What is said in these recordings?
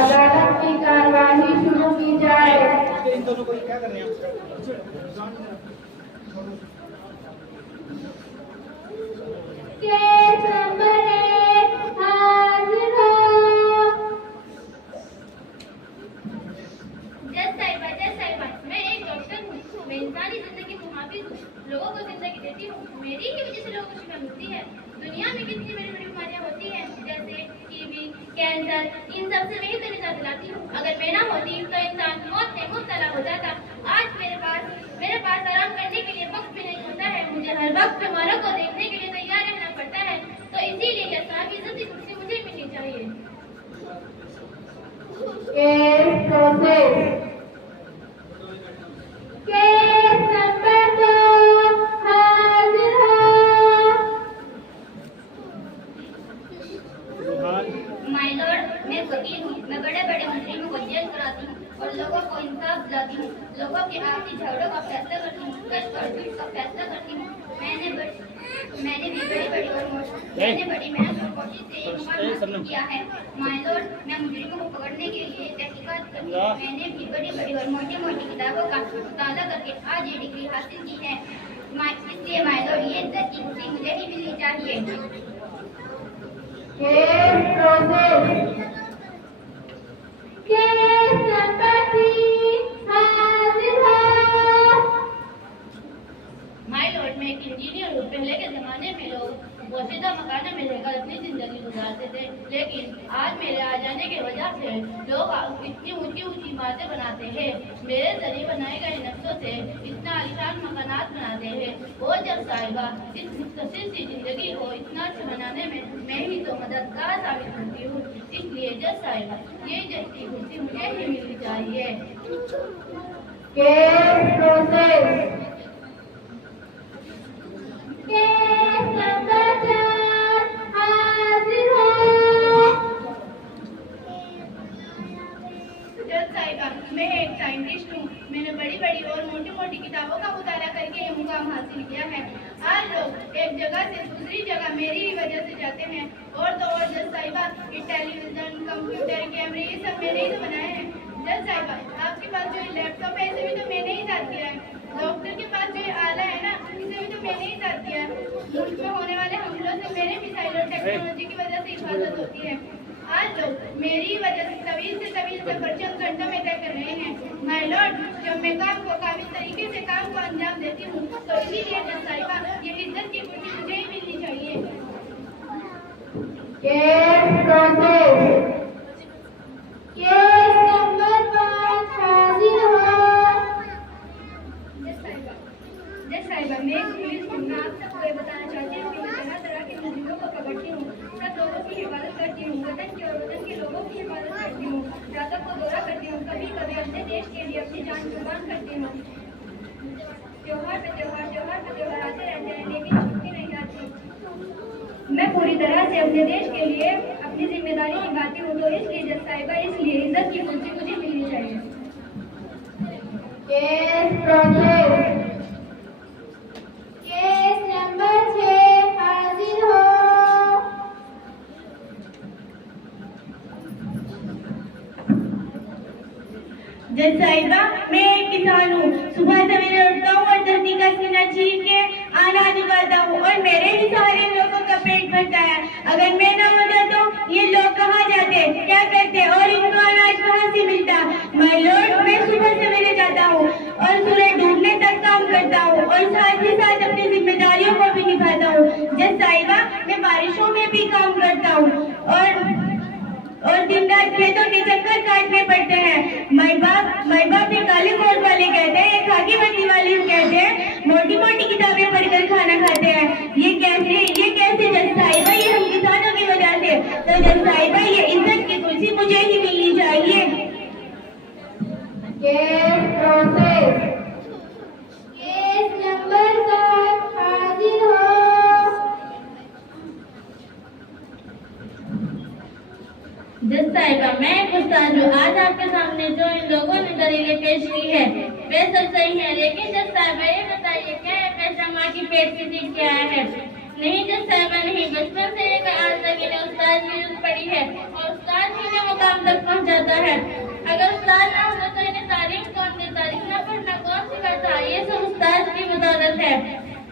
अदालत की कार्यवाही शुरू की जाए। इन दोनों को क्या करने हैं? केस नंबर 1 हाजिर हो। जज साहिबा, मैं एक डॉक्टर हूँ। मैं इंसानी जिंदगी को हाफिज हूँ, लोगों को जिंदगी देती हूँ। मेरी ही वजह से लोगों को शिफा मिलती है। दुनिया में कितनी बड़ी बड़ी बीमारियाँ होती हैं, जैसे टीबी, कैंसर, इन सब से मैं ही तो निजात दिलाती हूँ। अगर मैं ना होती तो इंसान मौत में मुब्तला हो जाता। आज मेरे पास आराम करने के लिए वक्त भी नहीं होता है। मुझे हर वक्त बीमारों को देखने के लिए तैयार रहना पड़ता है। तो इसीलिए यह साहब इज्जत की कुर्सी मुझे मिलनी चाहिए। Case process. केस नंबर 2 हाजिर हो। माय लॉर्ड, मैं वकील हूँ। मैं बड़े बड़े मुजरिमों को जेल कराती हूँ और लोगों को इंसाफ दिलाती हूँ। लोगों के आपसी झगड़ों का फैसला करती हूँ, कष्ट और दुख का फैसला करती हूँ। मैंने भी बड़ी मेहनत और कोशिश से एक मुकदमा हासिल किया है। माय लॉर्ड, मैं मुजरिमों को पकड़ने के लिए तहकीकात करती हूँ। मैंने भी बड़ी और मोटी किताबों का मुताला करके आज ये डिग्री हासिल की है। इसलिए माय लॉर्ड, ये इज्जत की कुर्सी मुझे ही मिलनी चाहिए। Case process. केस नंबर 3 हाजिर हो। माय लॉर्ड, मैं एक इंजीनियर हूँ। पहले के जमाने में लोग पोशीदा मकानों में रहकर अपनी जिंदगी गुजारते थे, लेकिन आज मेरे आ जाने की वजह से लोग इतनी ऊंची इमारतें बनाते हैं। मेरे जरिए बनाए गए नक्शों से इतना आलीशान मकानात बनाते हैं। और जब साहिबा, इस मुख्तसर सी जिंदगी को इतना अच्छा बनाने में मैं ही तो मददगार साबित होती हूँ। इसलिए जज साहिबा, ये जज की कुर्सी मुझे ही मिलनी चाहिए। Case process. केस नंबर 4 हाजिर हो। जज साहिबा, मैं एक साइंटिस्ट हूँ। मैंने बड़ी और मोटी किताबों का मुताला करके ये मुकाम हासिल किया है। आज लोग एक जगह से दूसरी जगह मेरी ही वजह से जाते हैं। और तो और जज साहिबा, ये टेलीविजन, कंप्यूटर, कैमरे, ये सब मैंने ही तो बनाए हैं। जज साहिबा, आपके पास जो लैपटॉप है, इसे भी तो मैंने ही इजाद किया है। डॉक्टर के पास जो आला है ना, इसे भी तो मैंने ही इजाद किया है। मुल्क में होने वाले हमलों से मेरे मिसाइल और टेक्नोलॉजी की वजह से हिफाजत होती है। आज लोग मेरी वजह से तवील सफर चंद घंटों में तय कर रहे हैं। माय लॉर्ड, जब मैं काम को काबिल तरीके से काम को अंजाम देती हूँ, तो इसीलिए जज साहिबा, ये इज्जत की कुर्सी मुझे ही मिलनी चाहिए। Case process. केस नंबर 5 हाजिर हो। जज साहिबा, मैं एक पुलिस हूँ। मैं आप सबको ये बताना चाहती हूँ कि मैं तरह के मुजरिमों को पकड़ती हूँ, सब लोगों की हिफाजत करती हूँ, वतन के लोगों की हिफाजत करती हूँ, रातों को दौरा करती हूँ, कभी अपने देश के लिए अपनी जान कुर्बान करती हूँ। त्योहार पे त्योहार आते रहते हैं, लेकिन छुट्टी नहीं आती। मैं पूरी तरह से अपने देश के लिए अपनी जिम्मेदारी निभाती हूँ। तो इसलिए जज साहिबा, इसलिए इज्जत की कुर्सी मुझे मिलनी चाहिए। Case process. केस नंबर 6 हाजिर हो। जज साहिबा, मैं एक किसान हूँ। सुबह सवेरे उठता हूँ और धरती का सीना चीर के अनाज उगाता हूँ और मेरे ही सहारे लोगों का पेट भरता है। अगर मैं ना हो जाता हूँ, ये लोग कहाँ जाते, क्या करते और इनको अनाज कहाँ से मिलता? माय लॉर्ड, मैं सुबह सवेरे जाता हूँ और सूरज डूबने तक काम करता हूँ और साथ ही साथ अपनी जिम्मेदारियों को भी निभाता हूँ। जज साहिबा, मैं बारिशों में भी काम करता हूँ और दिन रात खेतों के चक्कर काटने पड़ते हैं। माई बाप एक काले कोट वाले कहते हैं, एक खाकी वर्दी वाले कहते हैं, मोटी किताबें पढ़कर खाना खाते हैं। ये कैसे जज साहिबा? ये हम किसानों की वजह से। तो जज साहिबा, ये इज्जत की कुर्सी मुझे ही मिलनी चाहिए। Case process. केस नंबर 7 हाजिर हो। जज साहिबा, मैं एक उस्ताद हूँ। आज आपके सामने जो इन लोगों ने दलीलें पेश की है वे सब सही है, लेकिन जज साहिबा ये बताइए क्या है पैसा माँ की पेट से सीख के आया है? नहीं जज साहिबा नहीं, बचपन से लेकर आज तक इन्हें उस्ताद की जरूरत पड़ी है और उस्ताद ही इन्हें मुकाम तक पहुँचाता है। अगर उस्ताद ना होता तो इन्हें तारीफ कौन देता, लिखना पढ़ना कौन सिखाता? ये सब उस्ताद की बदौलत है,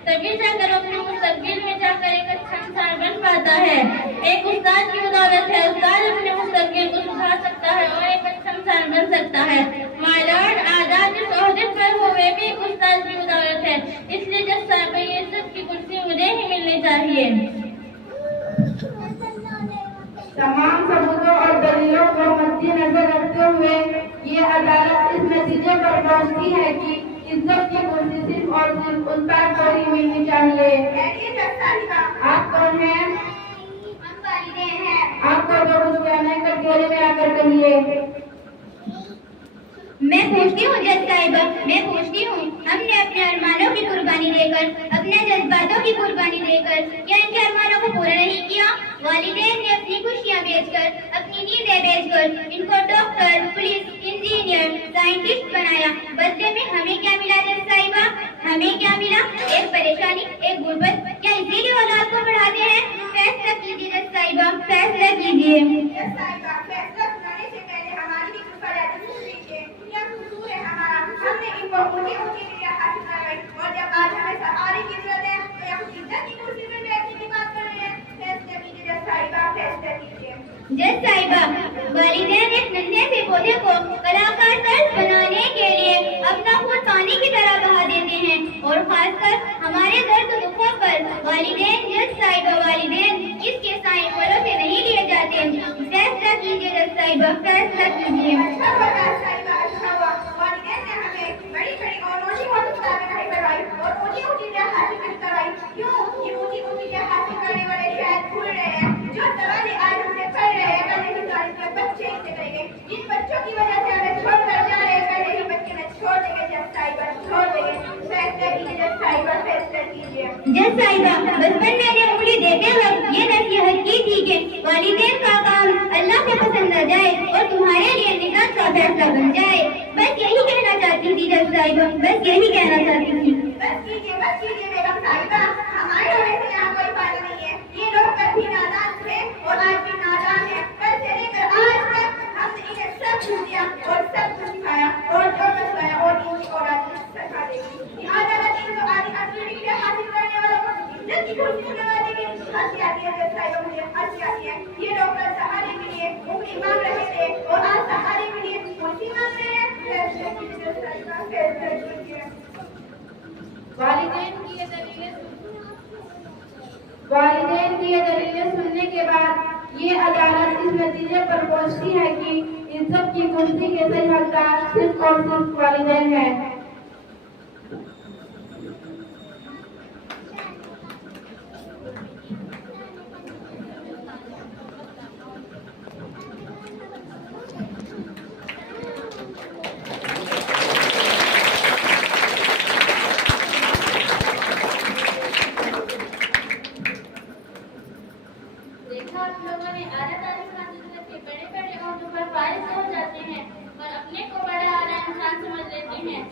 तभी जाकर अपने मुस्तकबिल में जाकर एक अच्छा इंसान बन पाता है। एक उस्ताद की बदौलत है उस्ताद अपने मुस्तकबिल को सुधार सकता है और एक अच्छा इंसान बन सकता है। माय लॉर्ड, आजाद जिस ओहदे पर हो वे भी एक उस्ताद की बदौलत है, इसलिए जज साहब ये सब की कुर्सी मुझे ही मिलनी चाहिए। तमाम सबूतों और दलीलों को मद्देनजर रखते हुए ये अदालत इस नतीजे पर पहुंचती है कि इज्जत की कुर्सी सिर्फ और सिर्फ उस्ताद को ही मिलनी चाहिए। आप कौन हैं? हम वालिदैन हैं। आपको जो कुछ कहना है कटघरे में आकर कहिए। मैं पूछती हूँ जज साहिबा, मैं पूछती हूँ, हमने अपने अरमानों की कुर्बानी देकर, अपने जज्बातों की कुर्बानी देकर क्या इनके अरमानों को पूरा नहीं किया? वालिदैन ने अपनी खुशियाँ बेचकर, अपनी नींदें बेचकर इनको डॉक्टर, पुलिस, इंजीनियर, साइंटिस्ट बनाया। बदले में हमें क्या मिला जज साहिबा? हमें क्या मिला? एक परेशानी, एक गुर्बत। क्या इसीलिए औलाद को पढ़ाते हैं? फैसला कीजिए जज साहिबा, फैसला कीजिए। हमने इनको ऊंची ऊंची डिग्रियां हासिल करवाई और जब आज हमें सहारे की जरूरत है तो या कुछ इज्जत की कुर्सी में बैठने की बात कर रहे हैं। फैसला कीजिए जज साहिबा, फैसला कीजिए। जज साहिबा, वालिदैन एक नन्हे से पौधे को कलाकार तर्ज बनाने के लिए अपना खून पानी की तरह बहा देते हैं और खासकर हमारे दर्द दुखों पर वालिदैन जज साहिबा, वालिदैन इसके साए फलों से नहीं लिए जाते। फैसला कीजिए जज साहिबा, फैसला कीजिए। बड़ी बड़ी और ऊंची ऊंची किताबें नहीं करवाई और ऊंची ऊंची डिग्रियां हासिल करवाई। क्यों? ये ऊंची ऊंची डिग्रियां हासिल करने वाले शायद भूल रहे हैं जो सवाल आज हमसे पढ़ रहे हैं कल नहीं तारीख के बच्चे इनसे करेंगे। जिन बच्चों की वजह से हमें छोड़ कर जा रहे हैं कल नहीं बच्चे में छोड़ देंगे जज साहिबा, छोड़ देंगे। फैसला कीजिए जज साहिबा, फैसला कीजिए। जज साहिबा, बचपन में मैंने उंगली देते वक्त ये नसीहत की थी कि वालिदैन का काम अल्लाह को पसंद आ जाए और तुम्हारे लिए निजात का फैसला बन जाए। बस यही कहना चाहती थी जज साहिबा, बस यही कहना चाहती थी। बस कीजिए बेगम साहिबा, हमारे होने से यहाँ कोई फायदा नहीं है। ये लोग कल भी नादान थे और आज भी नादान है। कल से लेकर आज तक हमने इन्हें सब कुछ दिया और सब कुछ सिखाया और जो कुछ सिखाया और इनकी औलाद सिखा देगी। यहाँ अदालत इनको आधी असली डिग्री हासिल करने वालों को इज्जत की कुर्सी दिलवा देगी। हंसी आती है जज साहिबा, मुझे हंसी आती है। ये लोग कल सहारे के लिए उंगली मांग रहे थे और आज सहारे के लिए कुर्सी मांग रहे हैं। फैसला कीजिए जज साहिबा, फैसला कीजिए। वालिदैन की ये दलीलें सुनने के बाद ये अदालत इस नतीजे पर पहुंचती है कि इज्जत की कुर्सी के सही हकदार सिर्फ और सिर्फ वालिदैन हैं। देखा आप लोगों ने आला तारीफ हासिल करके बड़े बड़े ओहदों पर फारिज हो जाते हैं और अपने को बड़ा आला इंसान समझ लेते हैं,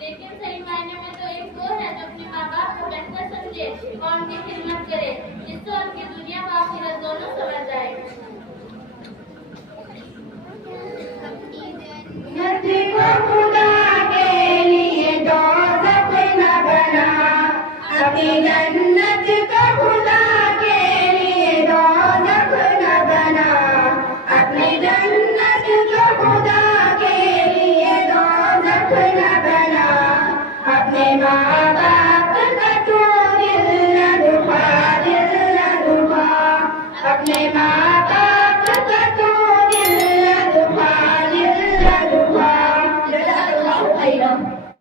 लेकिन सही मायने में तो एक वो है जो अपने माँ बाप को बेहतर समझे और उनकी खिदमत करे, जिससे उनकी दुनिया व आखिरत दोनों संवर जाए। अपनी जन्नत को खुदा के लिए दोज़ख न बना, अपनी जन्नत को खुदा के लिए दोज़ख न बना, अपने माँ